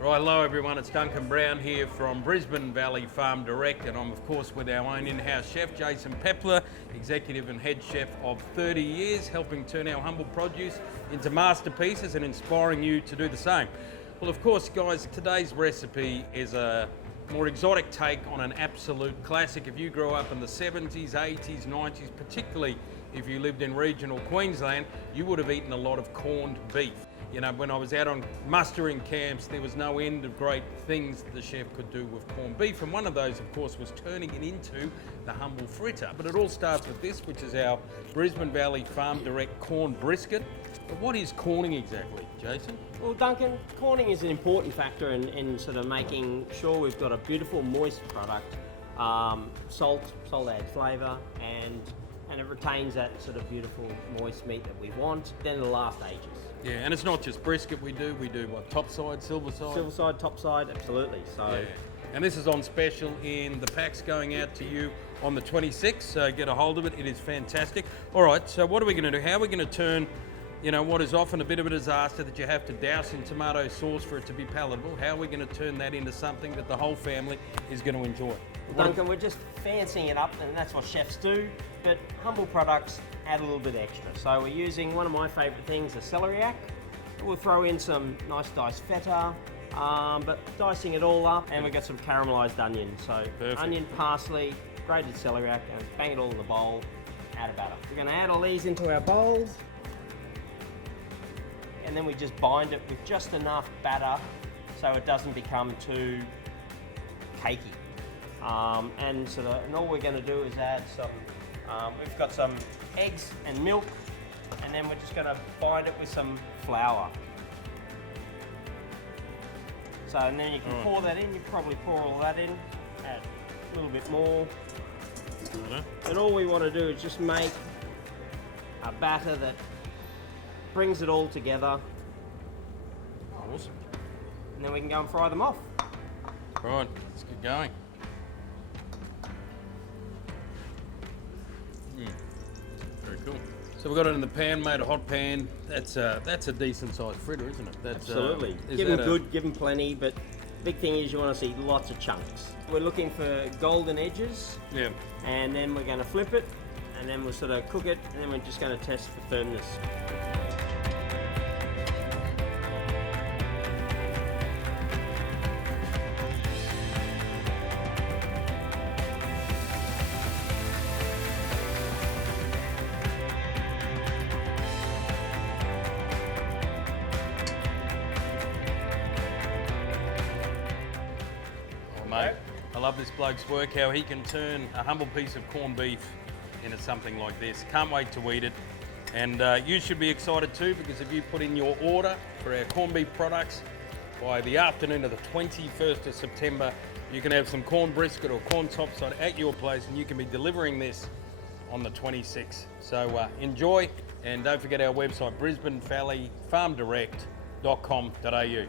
Right, hello everyone, it's Duncan Brown here from Brisbane Valley Farm Direct, and I'm of course with our own in-house chef, Jason Peppler, executive and head chef of 30 years, helping turn our humble produce into masterpieces and inspiring you to do the same. Well, of course, guys, today's recipe is a more exotic take on an absolute classic. If you grew up in the 70s, 80s, 90s, particularly if you lived in regional Queensland, you would have eaten a lot of corned beef. You know, when I was out on mustering camps, there was no end of great things that the chef could do with corned beef. And one of those, of course, was turning it into the humble fritter. But it all starts with this, which is our Brisbane Valley Farm Direct corn brisket. But what is corning exactly, Jason? Well, Duncan, corning is an important factor in sort of making sure we've got a beautiful, moist product. Salt adds flavour, and it retains that sort of beautiful, moist meat that we want. Then it'll last ages. Yeah, and it's not just brisket we do what, top side, silver side? Silver side, top side, absolutely. So, yeah. And this is on special in the packs going out to you on the 26th, so get a hold of it, it is fantastic. All right, so what are we gonna do? How are we gonna turn, you know, what is often a bit of a disaster that you have to douse in tomato sauce for it to be palatable, how are we gonna turn that into something that the whole family is gonna enjoy? Duncan, we're just fancying it up, and that's what chefs do, but humble products add a little bit extra. So we're using one of my favourite things, a celeriac. We'll throw in some nice diced feta, but dicing it all up, and we've got some caramelised onion. So perfect. Onion, parsley, grated celeriac, and bang it all in the bowl, add a batter. We're going to add all these into our bowls, and then we just bind it with just enough batter so it doesn't become too cakey. And all we're going to do is add some, we've got some eggs and milk, and then we're just going to bind it with some flour. So, and then you can pour that in, you probably pour all that in, add a little bit more. And all we want to do is just make a batter that brings it all together. Awesome. And then we can go and fry them off. Right, let's get going. Very cool. So we've got it in the pan, made a hot pan. That's a decent sized fritter, isn't it? That's, absolutely. Give them good, give them plenty, but the big thing is you want to see lots of chunks. We're looking for golden edges. Yeah. And then we're going to flip it, and then we'll sort of cook it, and then we're just going to test for firmness. Mate, I love this bloke's work, how he can turn a humble piece of corned beef into something like this. Can't wait to eat it. And you should be excited too, because if you put in your order for our corned beef products by the afternoon of the 21st of September, you can have some corn brisket or corn topside at your place, and you can be delivering this on the 26th. So enjoy, and don't forget our website, brisbanevalleyfarmdirect.com.au.